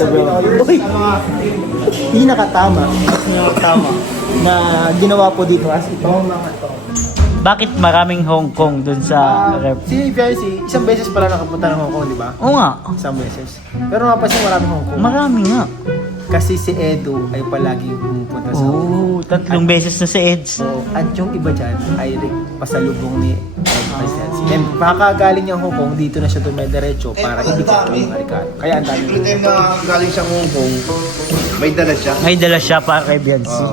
Uy! Hindi nakatama. Na ginawa po dito as itong mga to. Bakit maraming Hong Kong dun sa rep? Si Viancy, isang beses pala nakapunta ng Hong Kong, di ba? Oo nga. Isang beses. Pero napansin maraming Hong Kong. Marami nga. Kasi si Edo ay palaging pumupunta sa Hong Kong. Oo, tatlong beses na si Eds. At yung iba dyan ay pasalubong ni Viancy. And makakagaling niyang Hong Kong, dito na siya dumediretso para idikit yung Maricano. Kaya ang dami. Every time na galing siyang Hong Kong, may dala siya. May dala siya para kay Biancy.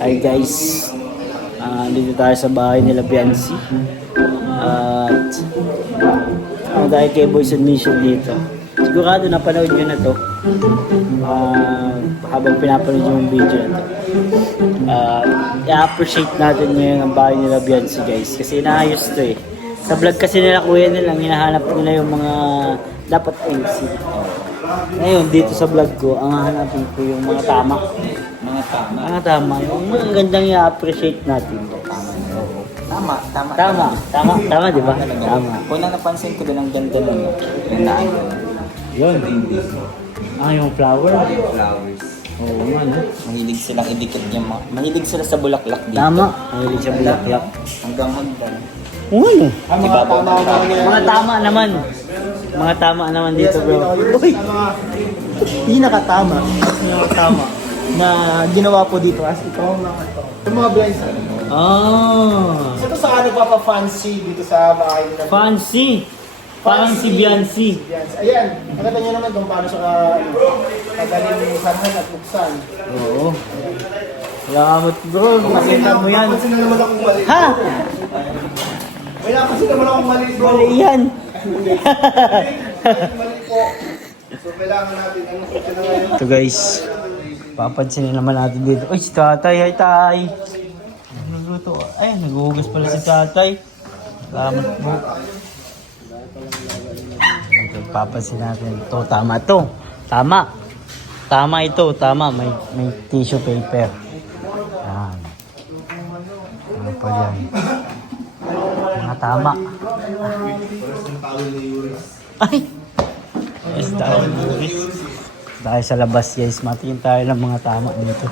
Hi guys, dito tayo sa bahay nila Biancy. At dahil kay Boys and Mission dito. Sigurado napanood nyo na to habang pinapanood yung video na to. I-appreciate natin ngayon ang bahay nila Biancy guys kasi inaayos to eh. Sa vlog kasi nila kuya nilang hinahanap nila yung mga dapat MC. Ngayon dito sa vlog ko, ang hahanapin ko yung mga tama. Mga tama. Yung mga gandang i-appreciate natin. Tama, di ba? Tama. Kung napansin ko din ang ganda nun, yung daan. Yun. Yung flower. Flowers. Oo nga, no? Mahilig silang idikit yung mga... Mahilig sila sa bulaklak dito. Tama. Mahilig siya bulaklak. Hanggang hagdan. Oo, ano? Diba po? Mga tama naman. Mga tama naman dito, bro. Uy! Hindi nakatama. Tama. Na ginawa po dito as itong mga to. Yung mga blinds. Ah. Ito sa ano fancy dito sa bahay nila. Fancy. Parang si Biancy. Ayan, nakita niyo naman kung paano siya kagaling sanhan at buksan. Oo. Salamat, bro. Makita mo yan. Kasi na naman akong mali. Ha? May napansin naman akong mali, bro. Mali yan. Mali po. So, kailangan natin, ano po siya na ngayon? Ito guys. Papansinin naman natin dito. Uy, si tatay. Ay, tay. Nagluto. Ay, naghuhugas pala si tatay. Salamat po. Ito, papansin natin. Ito, tama to. Tama. Tama ito. Tama. May tissue paper. Yan. Ano pa yan? Mga tama. Ay! Yes, tawag ni Yuris. Dahil sa labas guys, matingin tayo ng mga tama dito.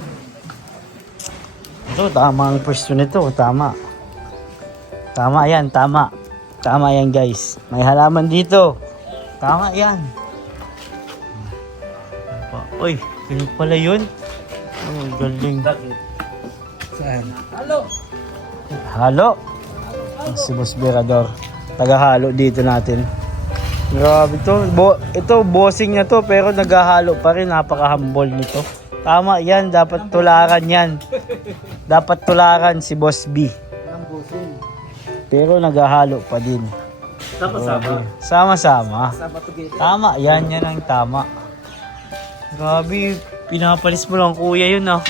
Ito, tama ang pwesto nito. Tama. Tama yan, tama. Tama yan guys. May halaman dito. Tama yan. Uy, ganun pala yun. Oh, galing. Saan? Halo. Si Boss Berador. Tagahalo dito natin. Grabe to. Ito, bossing na to pero naghahalo pa rin. Napaka-humble nito. Tama yan. Dapat tularan yan. Dapat tularan si Boss B. Pero naghahalo pa din. Sama-sama. Tama. Yan ang tama. Grabe. Pinapalis mo lang kuya yun ah.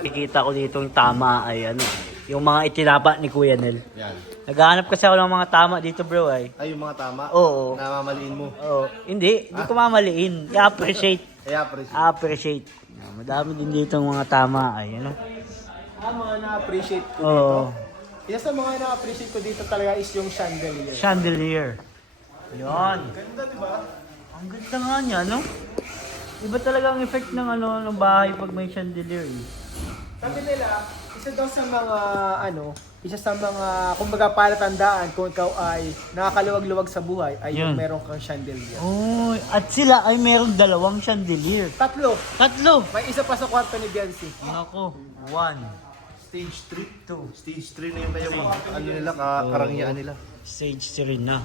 Nakikita ko dito yung tama ay ano. Yung mga itinapa ni Kuya Nel. Yan. Naghahanap kasi ako ng mga tama dito bro ay. Ay, yung mga tama? Oo. Namamaliin mo? Oo. Hindi ko mamaliin. I-appreciate. Appreciate. Madami din dito ng mga tama ay ano. Mga na-appreciate ko Oo. dito. Isa sa mga na-appreciate ko dito talaga is yung chandelier. Chandelier. Yan. Ganda, di ba? Ang ganda nga niya, no? Iba talaga ang effect ng ano ng bahay pag may chandelier. Eh. Sabi nila, isa sa mga kumbaga palatandaan kung ikaw ay nakakaluwag-luwag sa buhay ay yung Yun. meron kang chandelier. Oh, at sila ay meron dalawang chandelier. Tatlo. Tatlo. May isa pa sa kwarto ni Biancy. Nako. 1. Stage 3. 2. Stage 3 na yung kayong ano nila, karangyaan nila. Stage 3 na.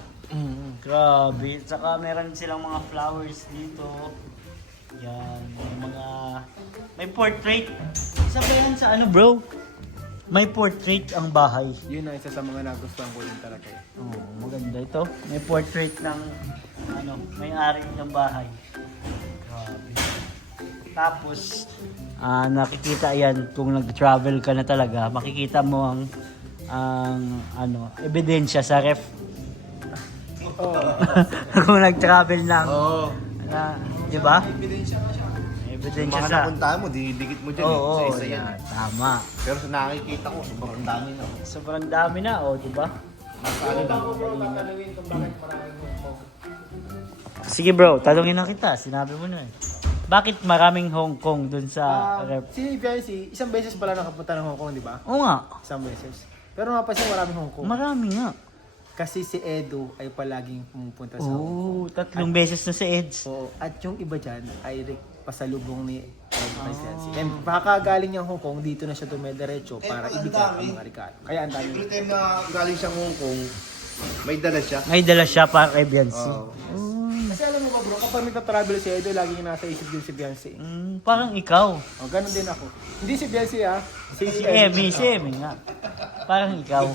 Grabe. Saka meron silang mga flowers dito. Yan. May portrait. Isa ba yan sa ano bro? May portrait ang bahay. Yun ang isa sa mga nagustuhan ko din talaga. Oh, maganda ito. May portrait ng may-ari ng bahay. Grabe. Tapos nakikita yan kung nag-travel ka na talaga, makikita mo ang ebidensya sa ref. Kung nag-travel ng Oo. di ba? Ebidensya mga sa... napuntahan mo, didikit mo dyan. Oo, Isa-isa yan. yan. Tama. Pero sa nakikita ko, sobrang dami na. Sobrang dami na, di ba? Nasa ano na. Tatanungin kung bakit maraming Hong Kong. Sige bro, tanungin na kita. Sinabi mo na eh. Bakit maraming Hong Kong dun sa rep? Si Fiancé, isang beses pala nakapunta ng Hong Kong, di ba? Oo nga. Isang beses. Pero napansin maraming Hong Kong. Marami nga. Kasi si Edo ay palaging pumupunta sa Hong Kong. Oo, 3 beses na si Eds. Oo. At yung iba dyan ay pasalubong ni Ed Vicenzi. And makakagaling niyang Hong Kong, dito na siya dumediretso para ibigay ang mga regalo. Kaya ang dami. Every time na galing siyang Hong Kong, may dala siya. May dala siya para kay Biancy. Oo. Kasi alam mo ba bro, kapag nagta-travel si Edo, laging nasa isip din si Beyonce. Parang ikaw. O, ganun din ako. Hindi si Beyonce ha. Si Si Emmy nga. Parang ikaw.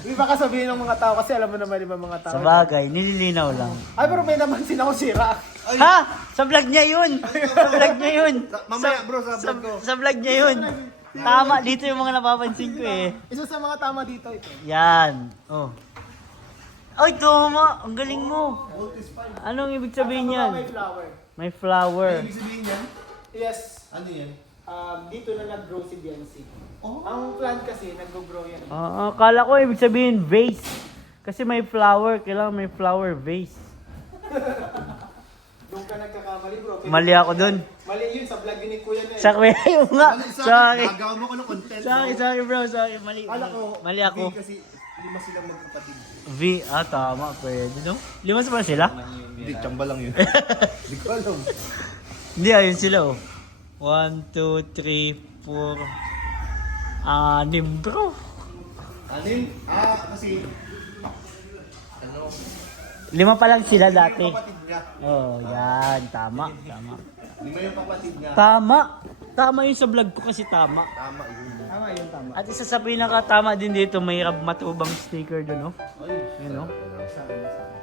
Hindi baka sabihin ng mga tao kasi alam mo naman yung mga tao. Sa bagay, nililinaw lang. Ay, pero may namansin ako sira. Ha? Sa vlog niya yun! Sa vlog niya yun! Mamaya bro, sa vlog ko. Sa vlog niya yun! Tama, dito yung mga napapansin ko eh. Isa sa mga tama dito ito. Yan. Oh. Ay, tama! Ang galing mo! Anong ibig sabihin yan? May flower. May flower. Ibig sabihin yan? Yes. Ano yan? Dito na nag-grow si Beyonce. Ang plant kasi, nag-grow yan. Akala ko ibig sabihin vase. Kasi may flower, kailangan may flower vase. Doon ka nagkakamali bro. Mali ako dun. Mali yun sa vlog ni Kuya na eh. Sa yung nga. Sorry. Gagawa mo ko ng content. Sorry bro. Sorry. Mali. Kala ko, Mali ako. hindi kasi 5 silang magkapatid. Tama. Pwede no? 5 ba sila? Hindi, tsamba lang yun. Hindi ko alam. Hindi, ayun sila oh. 1, 2, 3, 4. 6 bro. Ano yun? Kasi... Ano? 5 pa lang sila dati. Yung kapatid niya. Oh, yan. Tama. 5 yung kapatid niya. Tama yung sa vlog ko kasi tama. Tama yun. Tama yun, tama. At isa sa pinakatama din dito, may matubang sticker doon, no? Yun, no?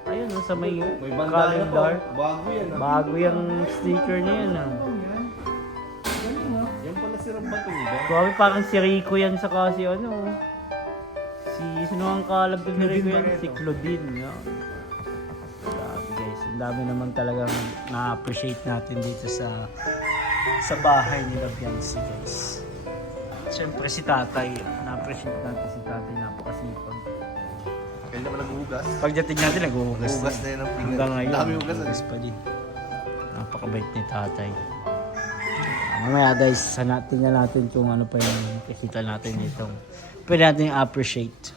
Ayun, no? Sa may calendar. Bago yan. Bago yung sticker niya yan, ah. Yan pala si Rambatuba. Grabe, parang si Rico yan sa kasi ano. Sino ang kalab ko ni Rico yan? Si Claudine, yan. Grabe guys, ang dami naman talagang na-appreciate natin dito sa bahay nila Beyonce guys. Siyempre si tatay, na-appreciate natin si tatay, napakasipag. Kaya naman naghuhugas. Pagdating natin, naghuhugas Hugas na yan ang pinggan. hanggang ngayon. Dami hugas. Hugas pa din. Napakabait ni tatay. Mamaya guys, tingnan natin kung ano pa yung kakita natin dito. Pwede natin i-appreciate.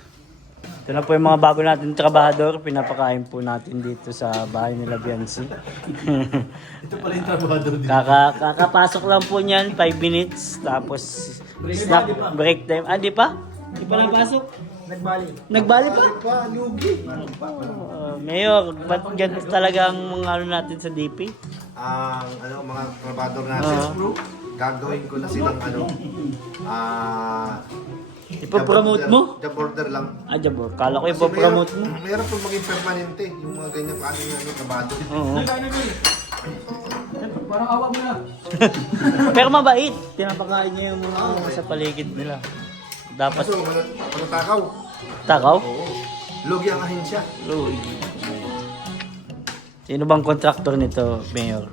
Ito na po yung mga bago natin trabahador. Pinapakain po natin dito sa bahay nila Beyonce. Ito pala yung trabahador dito. Kakapasok lang po niyan, 5 minutes. Tapos snack break time. Di pa? Di pa napasok? Nagbali pa? Lugi. Mayor, ba't ganito talagang mga ano natin sa DP? Ang mga trabahador natin, gagawin ko na silang Ipopromote mo? Job order lang. Jabor. Kala ko ipopromote mo. Meron po maging permanente yung mga ganyan klase ng trabahador. Oo. Parang awa mo na. Pero mabait. Pinapakain niya yung mga sa paligid nila. Dapat Kaso, mga takaw. takaw. Oo. Lugi ang ahensya. Uy. Sino bang kontraktor nito, Mayor?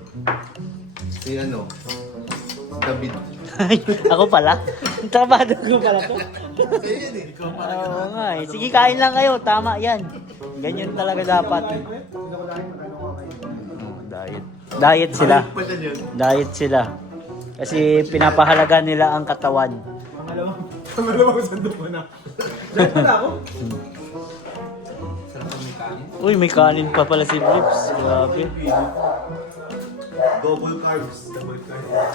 Si David. Ako pala? Trabaho ko pala to. Kaya yan eh. Oo nga eh. Sige, kain lang kayo. Tama yan. Ganyan talaga dapat. Diet. Diet sila. Pa siya dyan. Diet sila. Kasi pinapahalaga nila ang katawan. Malamang sando mo na. Diyan mo na ako. Uy, may kanin pa pala si Blips. Grabe. Double carbs.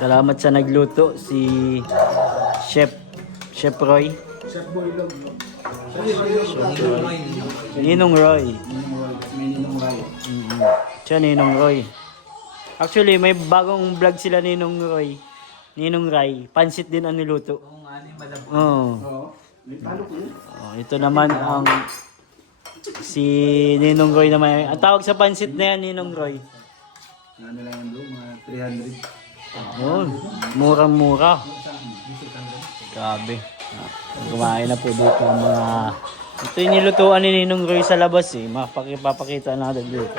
Salamat sa nagluto si Chef Roy. Chef Boylog, no? Ninong Roy. Siya Ninong Roy. Actually, may bagong vlog sila Ninong Roy. Ninong Ray. Pansit din ang niluto. Oo. Ito naman ang si Ninong Roy naman. Ang tawag sa pansit na yan, Ninong Roy. Ano lang yan bro, mga 300. Yun. Murang-mura. Grabe. Kumain na po dito ang mga... Ito yung nilutuan ni Ninong Roy sa labas eh. Papakita natin dito.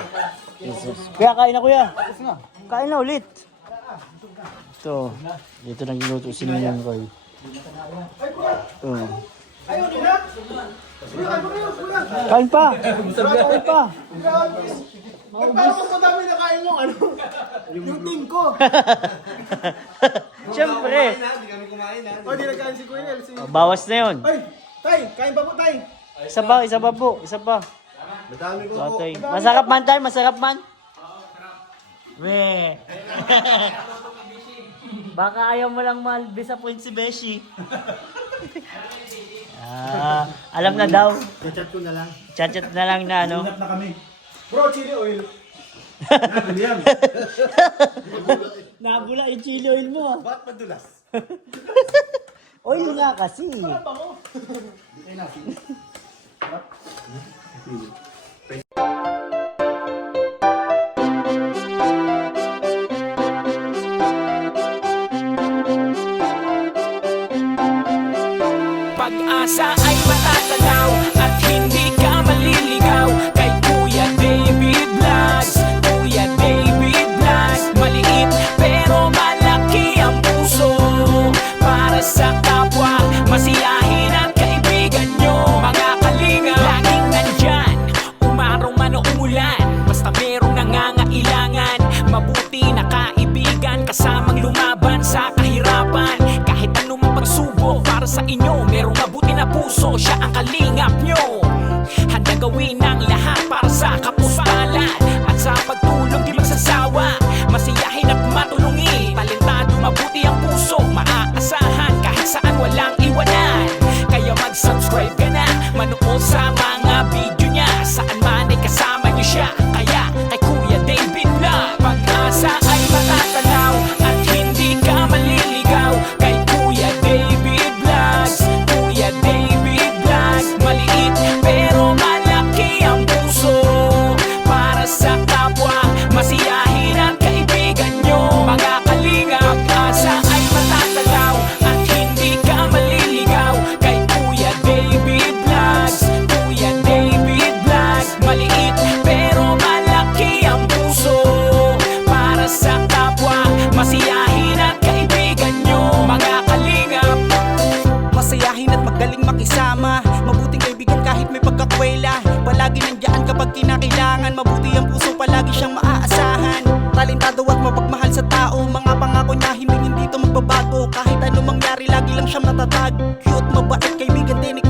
Jesus. Kuya, kain na kuya. Kain na ulit. Ito. Dito nagluto si Ninong Roy. Ito. Kain pa. Kain pa. Parang kung madami na kain yung ano, yung team ko. Siyempre. O, di nagkain si Kuya. Bawas na yun. Ay, tay, kain pa po tay. Isa pa po. Isa pa. Madami ko po. Totoy. Masarap man tayo, masarap man. Weh. Baka ayaw mo lang mal-disappoint si Beshi. Alam na daw. Chat ko na lang. Chat-chat na lang na ano. Ingat na kami. Bro, chili oil. Yan. Nabula yung chili oil mo. Ba't madulas? Oil nga kasi. Pag-asa ay matatanaw at hindi ka maliligaw kay Kuya David Vlogs. Kuya David Vlogs, maliit pero malaki ang puso para sa kapwa, masiyahin at kaibigan nyo. Mga kalinga, laging nandyan, umaraw man o umulan, basta merong nangangailangan. Mabuti na kaibigan, kasamang lumaban sa kahirapan. Kahit anumang pagsubok para sa inyo, merong mabuti na puso, siya ang kalingap nyo. Handa gawin ang lahat para sa kapustalan at sa pagtulong di magsasawa, masiyahin at matulungin. Talentado, mabuti ang puso, maaasahan kahit saan walang iwanan. Kaya mag-subscribe ka na, manood sa mga video niya, saan man ay kasama niyo siya. Kaya kay Kuya David Vlog, pag-asa ay matatanaw at hindi ka maliligaw kay Kuya David Vlogs. Kuya David Vlogs, maliit pero malaki ang puso para sa kapwa, masiyahin at kaibigan nyo. Mga kalinga, pag-asa ay matatanaw at hindi ka maliligaw kay Kuya David Vlogs. Kuya David Vlogs, maliit pero malaki ang puso para sa kapwa, masiyahin at kaibigan nyo. Mga kalingap, Masayahin at magaling makisama, mabuting kaibigan kahit may pagkakwela. Palagi nandiyan kapag kinakailangan, mabuti ang puso, palagi siyang maaasahan. Talentado at mapagmahal sa tao, mga pangako niya hindi ito magbabago. Kahit anong mangyari lagi lang siyang matatag. Cute, mabait, kaibigan din ni